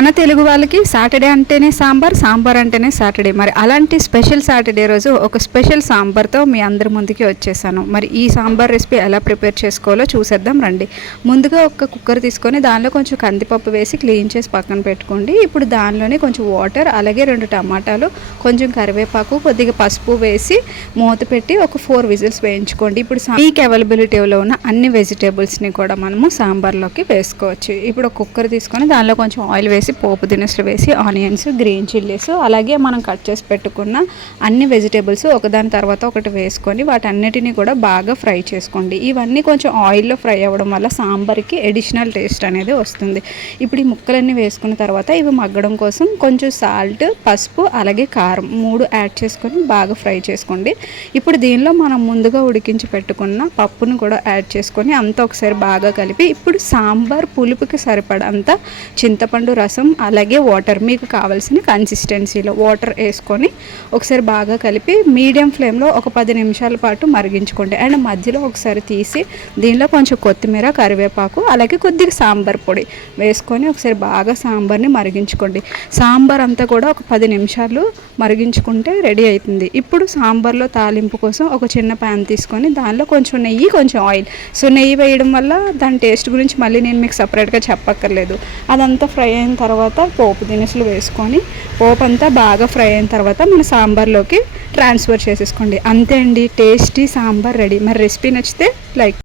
మన తెలుగు వాళ్ళకి సాటర్డే అంటేనే సాంబార్, సాంబార్ అంటేనే సాటర్డే. మరి అలాంటి స్పెషల్ సాటర్డే రోజు ఒక స్పెషల్ సాంబార్తో మీ అందరి ముందుకి వచ్చేసాను. మరి ఈ సాంబార్ రెసిపీ ఎలా ప్రిపేర్ చేసుకోవాలో చూసేద్దాం రండి. ముందుగా ఒక కుక్కర్ తీసుకొని దానిలో కొంచెం కందిపప్పు వేసి క్లీన్ చేసి పక్కన పెట్టుకోండి. ఇప్పుడు దానిలోనే కొంచెం వాటర్, అలాగే 2 టమాటాలు, కొంచెం కరివేపాకు, కొద్దిగా పసుపు వేసి మూత పెట్టి ఒక 4 విజిల్స్ వేయించుకోండి. ఇప్పుడు మీకు అవైలబిలిటీలో ఉన్న అన్ని వెజిటేబుల్స్ని కూడా మనము సాంబార్లోకి వేసుకోవచ్చు. ఇప్పుడు కుక్కర్ తీసుకొని దానిలో కొంచెం ఆయిల్ వేసి పోపు దినుసులు వేసి ఆనియన్స్, గ్రీన్ చిల్లీస్, అలాగే మనం కట్ చేసి పెట్టుకున్న అన్ని వెజిటేబుల్స్ ఒకదాని తర్వాత ఒకటి వేసుకొని వాటన్నిటిని కూడా బాగా ఫ్రై చేసుకోండి. ఇవన్నీ కొంచెం ఆయిల్లో ఫ్రై అవ్వడం వల్ల సాంబార్కి అడిషనల్ టేస్ట్ అనేది వస్తుంది. ఇప్పుడు ఈ ముక్కలన్నీ వేసుకున్న తర్వాత ఇవి మగ్గడం కోసం కొంచెం సాల్ట్, పసుపు, అలాగే కారం 3 యాడ్ చేసుకొని బాగా ఫ్రై చేసుకోండి. ఇప్పుడు దీనిలో మనం ముందుగా ఉడికించి పెట్టుకున్న పప్పును కూడా యాడ్ చేసుకొని అంతా ఒకసారి బాగా కలిపి ఇప్పుడు సాంబార్ పులుపుకి సరిపడంత చింతపండు రసం, అలాగే వాటర్, మీకు కావాల్సిన కన్సిస్టెన్సీలో వాటర్ వేసుకొని ఒకసారి బాగా కలిపి మీడియం ఫ్లేమ్లో ఒక 10 నిమిషాల పాటు మరిగించుకోండి. అండ్ మధ్యలో ఒకసారి తీసి దీనిలో కొంచెం కొత్తిమీర, కరివేపాకు, అలాగే కొద్దిగా సాంబార్ పొడి వేసుకొని ఒకసారి బాగా సాంబార్ని మరిగించుకోండి. సాంబార్ అంతా కూడా ఒక 10 నిమిషాలు మరిగించుకుంటే రెడీ అవుతుంది. ఇప్పుడు సాంబార్లో తాలింపు కోసం ఒక చిన్న ప్యాన్ తీసుకొని దానిలో కొంచెం నెయ్యి, కొంచెం ఆయిల్. సో నెయ్యి వేయడం వల్ల దాని టేస్ట్ గురించి మళ్ళీ నేను మీకు సపరేట్గా చెప్పక్కర్లేదు. అదంతా ఫ్రై అయిన తర్వాత పోపు దినుసులు వేసుకొని పోపు అంతా బాగా ఫ్రై అయిన తర్వాత మన సాంబార్లోకి ట్రాన్స్ఫర్ చేసేసుకోండి. అంతే అండి, టేస్టీ సాంబార్ రెడీ. మరి రెసిపీ నచ్చితే లైక్